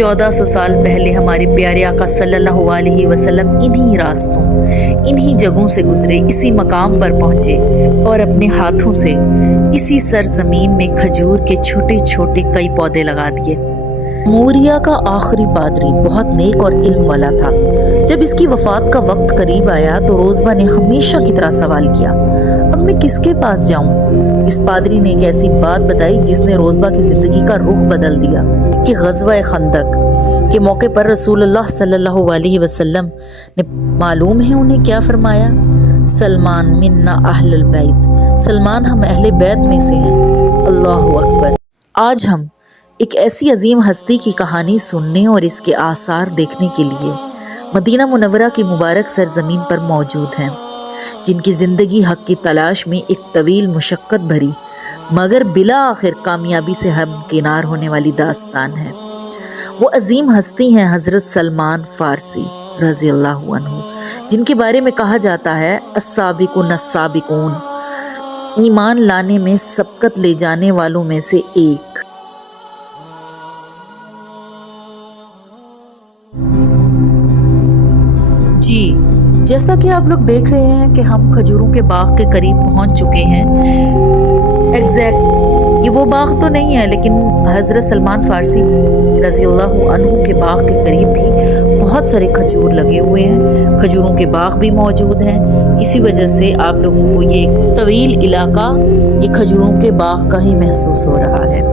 1400 سال پہلے ہمارے پیارے آقا صلی اللہ علیہ وسلم انہی راستوں، انہی جگہوں سے گزرے، اسی مقام پر پہنچے اور اپنے ہاتھوں سے اسی سرزمین میں کھجور کے چھوٹے چھوٹے کئی پودے لگا دیے۔ موریا کا آخری پادری بہت نیک اور علم والا تھا۔ جب اس کی وفات کا وقت قریب آیا تو روزبہ نے ہمیشہ کی طرح سوال کیا، اب میں کس کے پاس جاؤں؟ اس پادری نے ایک ایسی بات بتائی جس نے روزبہ کی زندگی کا رخ بدل دیا کہ غزوہ خندق کے موقع پر رسول اللہ صلی اللہ علیہ وسلم نے معلوم ہے انہیں کیا فرمایا؟ سلمان منا اہل البیت، سلمان ہم اہل بیت میں سے ہیں۔ اللہ اکبر۔ آج ہم ایک ایسی عظیم ہستی کی کہانی سننے اور اس کے آثار دیکھنے کے لیے مدینہ منورہ کی مبارک سرزمین پر موجود ہیں، جن کی زندگی حق کی تلاش میں ایک طویل مشقت بھری مگر بلا آخر کامیابی سے ہمکنار ہونے والی داستان ہے۔ وہ عظیم ہستی ہیں حضرت سلمان فارسی رضی اللہ عنہ، جن کے بارے میں کہا جاتا ہے السابقون السابقون، ایمان لانے میں سبقت لے جانے والوں میں سے ایک۔ جی جیسا کہ آپ لوگ دیکھ رہے ہیں کہ ہم کھجوروں کے باغ کے قریب پہنچ چکے ہیں۔ ایگزیکٹ یہ وہ باغ تو نہیں ہے، لیکن حضرت سلمان فارسی رضی اللہ عنہ کے باغ کے قریب بھی بہت سارے کھجور لگے ہوئے ہیں، کھجوروں کے باغ بھی موجود ہیں۔ اسی وجہ سے آپ لوگوں کو یہ طویل علاقہ یہ کھجوروں کے باغ کا ہی محسوس ہو رہا ہے۔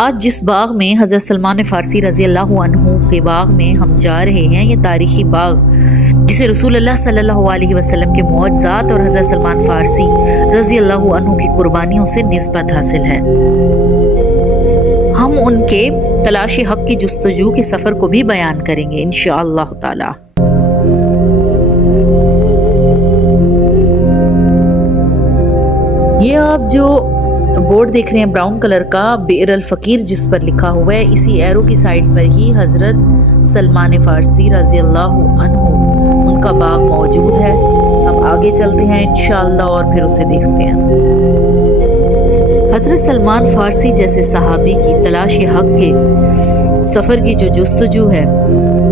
آج جس باغ میں حضرت سلمان فارسی رضی اللہ عنہ کے باغ میں ہم جا رہے ہیں، یہ تاریخی باغ جسے رسول اللہ صلی اللہ علیہ وسلم کے معجزات اور حضرت سلمان فارسی رضی اللہ عنہ کی قربانیوں سے نسبت حاصل ہے۔ ہم ان کے تلاش حق کی جستجو کے سفر کو بھی بیان کریں گے انشاءاللہ تعالی۔ یہ آپ جو بورڈ دیکھ رہے ہیں براؤن کلر کا، بئر الفقیر جس پر لکھا ہوا ہے، اسی ایرو کی سائڈ پر ہی حضرت سلمان فارسی رضی اللہ عنہ ان کا باغ موجود ہے۔ ہم آگے چلتے ہیں انشاءاللہ اور پھر اسے دیکھتے ہیں۔ حضرت سلمان فارسی جیسے صحابی کی تلاش حق کے سفر کی جو جستجو ہے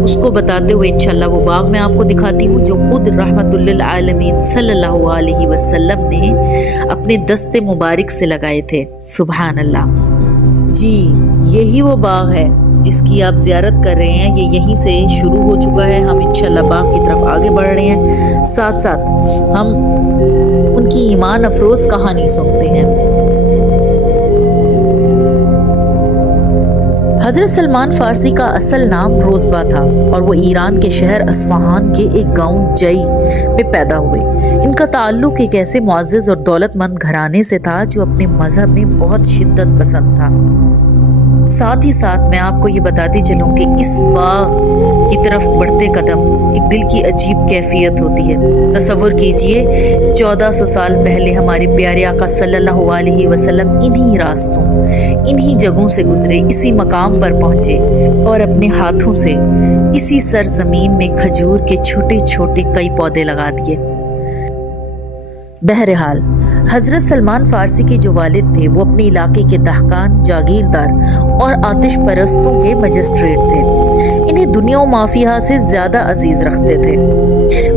اس کو بتاتے ہوئے انشاءاللہ وہ باغ میں آپ کو دکھاتی ہوں جو خود رحمت للعالمین صلی اللہ علیہ وسلم نے اپنے دست مبارک سے لگائے تھے۔ سبحان اللہ۔ جی یہی وہ باغ ہے جس کی آپ زیارت کر رہے ہیں، یہ یہیں سے شروع ہو چکا ہے۔ ہم انشاءاللہ باغ کی طرف آگے بڑھ رہے ہیں، ساتھ ساتھ ہم ان کی ایمان افروز کہانی سنتے ہیں۔ حضرت سلمان فارسی کا اصل نام روزبہ تھا اور وہ ایران کے شہر اصفہان کے ایک گاؤں جئی میں پیدا ہوئے۔ ان کا تعلق ایک ایسے معزز اور دولت مند گھرانے سے تھا جو اپنے مذہب میں بہت شدت پسند تھا۔ ساتھ ہی ساتھ میں آپ کو یہ بتاتی چلوں کہ اس باغ کی طرف بڑھتے قدم ایک دل کی عجیب کیفیت ہوتی ہے۔ تصور کیجئے 1400 سال پہلے ہمارے پیارے آقا صلی اللہ علیہ وسلم انہی راستوں، انہی جگہوں سے گزرے، اسی مقام پر پہنچے اور اپنے ہاتھوں سے اسی سرزمین میں کھجور کے چھوٹے چھوٹے کئی پودے لگا دیے۔ بہرحال حضرت سلمان فارسی کے جو والد تھے وہ اپنے علاقے کے دہقان، جاگیردار اور آتش پرستوں کے مجسٹریٹ تھے۔ انہیں دنیا و مافیہ سے زیادہ عزیز رکھتے تھے۔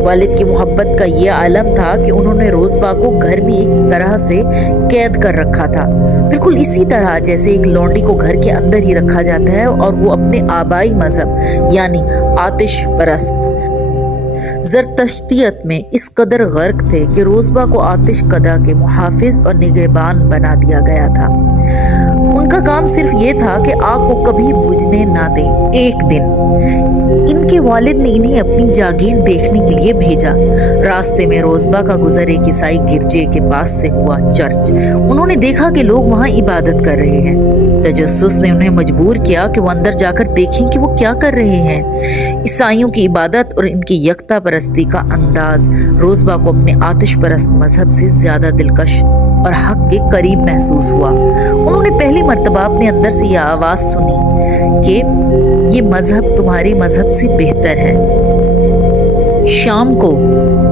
والد کی محبت کا یہ عالم تھا کہ انہوں نے روزبہ کو گھر میں ایک طرح سے قید کر رکھا تھا، بالکل اسی طرح جیسے ایک لونڈی کو گھر کے اندر ہی رکھا جاتا ہے، اور وہ اپنے آبائی مذہب یعنی آتش پرست زرتشتیت میں اس قدر غرق تھے کہ روزبہ کو آتش کدہ کے محافظ اور نگہبان بنا دیا گیا تھا۔ ان کا کام صرف یہ تھا کہ آگ کو کبھی بجھنے نہ دیں۔ ایک دن ان کے والد نے انہیں اپنی جاگیر دیکھنے کے لیے بھیجا۔ راستے میں روزبہ کا گزر ایک عیسائی گرجے کے پاس سے ہوا، چرچ۔ انہوں نے دیکھا کہ لوگ وہاں عبادت کر رہے ہیں۔ تجسس نے انہیں مجبور کیا کہ وہ اندر جا کر دیکھیں کہ وہ کیا کر رہے ہیں۔ عیسائیوں کی عبادت اور ان کی یکتا پرستی کا انداز روزبہ کو اپنے آتش پرست مذہب سے زیادہ دلکش اور حق کے قریب محسوس ہوا۔ انہوں نے پہلی مرتبہ اپنے اندر سے یہ آواز سنی کہ یہ مذہب تمہارے مذہب سے بہتر ہے۔ شام کو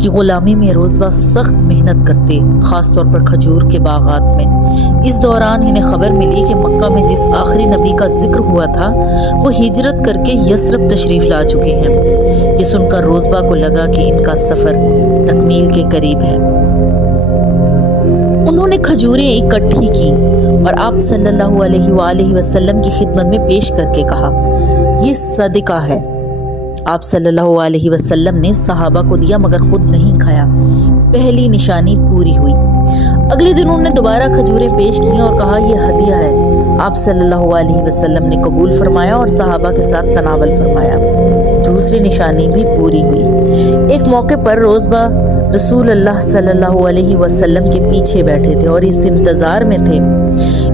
کہ غلامی میں روزبہ سخت محنت کرتے، خاص طور پر کھجور کے باغات میں۔ اس دوران انہیں خبر ملی کہ مکہ میں جس آخری نبی کا ذکر ہوا تھا وہ ہجرت کر کے یثرب تشریف لا چکے ہیں۔ یہ سن کر روزبہ کو لگا کہ ان کا سفر تکمیل کے قریب ہے۔ انہوں نے کھجوریں اکٹھی کی اور آپ صلی اللہ علیہ وآلہ وسلم کی خدمت میں پیش کر کے کہا، یہ صدقہ ہے۔ آپ صلی اللہ علیہ وسلم نے صحابہ کو دیا مگر خود نہیں کھایا۔ پہلی نشانی پوری ہوئی۔ اگلے دن انہوں نے دوبارہ کھجوریں پیش کیں اور کہا، یہ ہدیہ ہے۔ آپ صلی اللہ علیہ وسلم نے قبول فرمایا اور صحابہ کے ساتھ تناول فرمایا۔ دوسری نشانی بھی پوری ہوئی۔ ایک موقع پر روزبہ رسول اللہ صلی اللہ علیہ وسلم کے پیچھے بیٹھے تھے اور اس انتظار میں تھے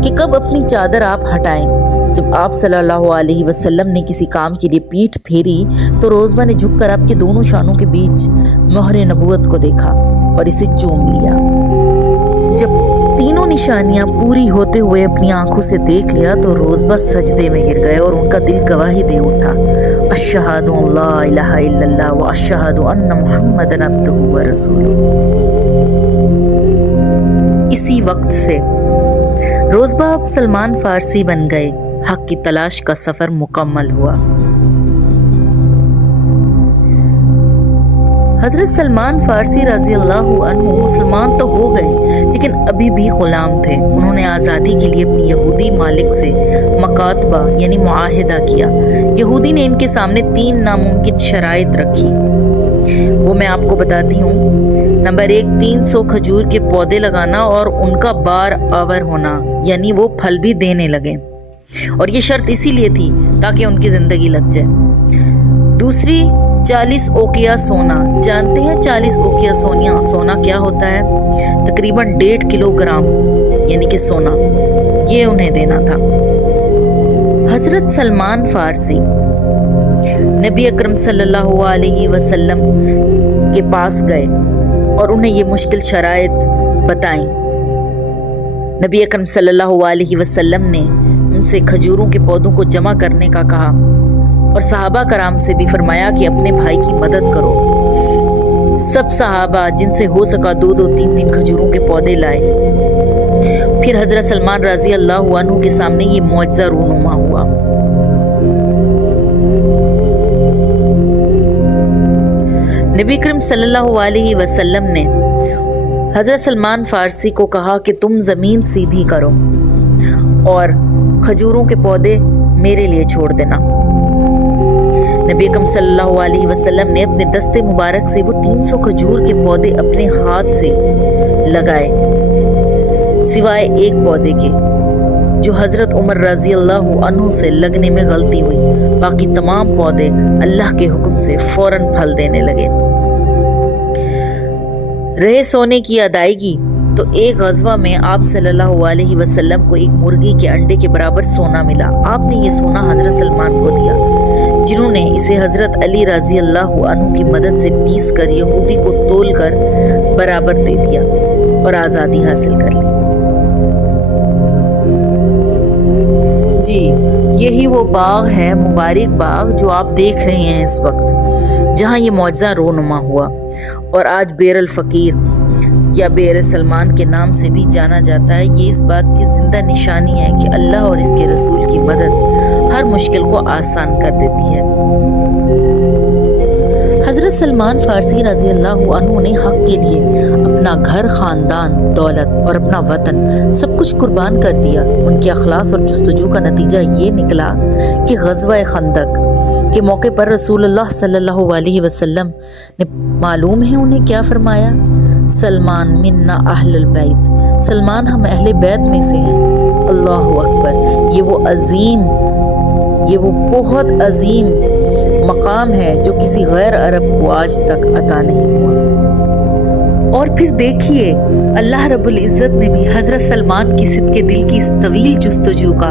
کہ کب اپنی چادر آپ ہٹائیں۔ جب آپ صلی اللہ علیہ وسلم نے کسی کام کے لیے پیٹھ پھیری تو روزبہ نے جھک کر آپ کے دونوں شانوں کے بیچ مہر نبوت کو دیکھا اور اسے چوم لیا۔ جب تینوں نشانیاں پوری ہوتے ہوئے اپنی آنکھوں سے دیکھ لیا تو روزبہ سجدے میں گر گئے اور ان کا دل گواہی دے اٹھا، اشہد ان لا الہ الا اللہ و اشہد ان محمدًا عبدہ و رسولہ۔ اسی وقت سے روزبہ اب سلمان فارسی بن گئے۔ حق کی تلاش کا سفر مکمل ہوا۔ حضرت سلمان فارسی رضی اللہ عنہ مسلمان تو ہو گئے لیکن ابھی بھی غلام تھے۔ انہوں نے آزادی کے لیے اپنی یہودی مالک سے مکاتبہ یعنی معاہدہ کیا۔ یہودی نے ان کے سامنے 3 ناممکن شرائط رکھی، وہ میں آپ کو بتاتی ہوں۔ نمبر 1، 300 کھجور کے پودے لگانا اور ان کا بار آور ہونا، یعنی وہ پھل بھی دینے لگے، اور یہ شرط اسی لیے تھی تاکہ ان کی زندگی لگ جائے۔ دوسری، 40 اوقیہ سونا۔ جانتے ہیں 40 اوقیہ سونا کیا ہوتا ہے؟ تقریباً 1.5 کلو گرام یعنی کہ سونا، یہ انہیں دینا تھا۔ حضرت سلمان فارسی نبی اکرم صلی اللہ علیہ وسلم کے پاس گئے اور انہیں یہ مشکل شرائط بتائیں۔ نبی اکرم صلی اللہ علیہ وسلم نے ان سے کھجوروں کے پودوں کو جمع کرنے کا کہا اور صحابہ کرام سے بھی فرمایا کہ اپنے بھائی کی مدد کرو۔ سب صحابہ جن سے ہو سکا 2-2 3-3 کھجوروں کے پودے لائے۔ پھر حضرت سلمان رضی اللہ عنہ کے سامنے یہ معجزہ رونما ہوا۔ نبی کریم صلی اللہ علیہ وسلم نے حضرت سلمان فارسی کو کہا کہ تم زمین سیدھی کرو اور کھجوروں کے پودے میرے لیے چھوڑ دینا۔ نبی اکرم صلی اللہ علیہ وسلم نے اپنے دستے مبارک سے وہ 300 کھجور کے پودے اپنے ہاتھ سے لگائے، سوائے ایک پودے کے جو حضرت عمر رضی اللہ عنہ سے لگنے میں غلطی ہوئی۔ باقی تمام پودے اللہ کے حکم سے فوراً پھل دینے لگے۔ رہے سونے کی ادائیگی تو ایک غزوہ میں آپ صلی اللہ علیہ وسلم کو ایک مرغی کے انڈے کے برابر سونا ملا۔ آپ نے یہ سونا حضرت سلمان کو دیا، جنہوں نے اسے حضرت علی رضی اللہ عنہ کی مدد سے پیس کر یہودی کو تول کر برابر دے دیا اور آزادی حاصل کر لی۔ جی، یہی وہ باغ ہے، مبارک باغ، جو آپ دیکھ رہے ہیں اس وقت، جہاں یہ معجزہ رونما ہوا اور آج بئر الفقیر یا بئر سلمان کے نام سے بھی جانا جاتا ہے۔ یہ اس بات کی زندہ نشانی ہے کہ اللہ اور اس کے رسول کی مدد ہر مشکل کو آسان کر دیتی ہے۔ حضرت سلمان فارسی رضی اللہ عنہ نے حق کے لیے اپنا گھر، خاندان، دولت اور اپنا وطن سب کچھ قربان کر دیا۔ ان کے اخلاص اور جستجو کا نتیجہ یہ نکلا کہ غزوہ خندق کے موقع پر رسول اللہ صلی اللہ علیہ وسلم نے، معلوم ہے انہیں کیا فرمایا؟ سلمان منا اہل البیت، سلمان ہم اہل بیت میں سے ہیں۔ اللہ اکبر! یہ وہ بہت عظیم مقام ہے جو کسی غیر عرب کو آج تک عطا نہیں ہوا۔ اور پھر دیکھیے، اللہ رب العزت نے بھی حضرت سلمان کی صدق دل کی اس طویل جستجو کا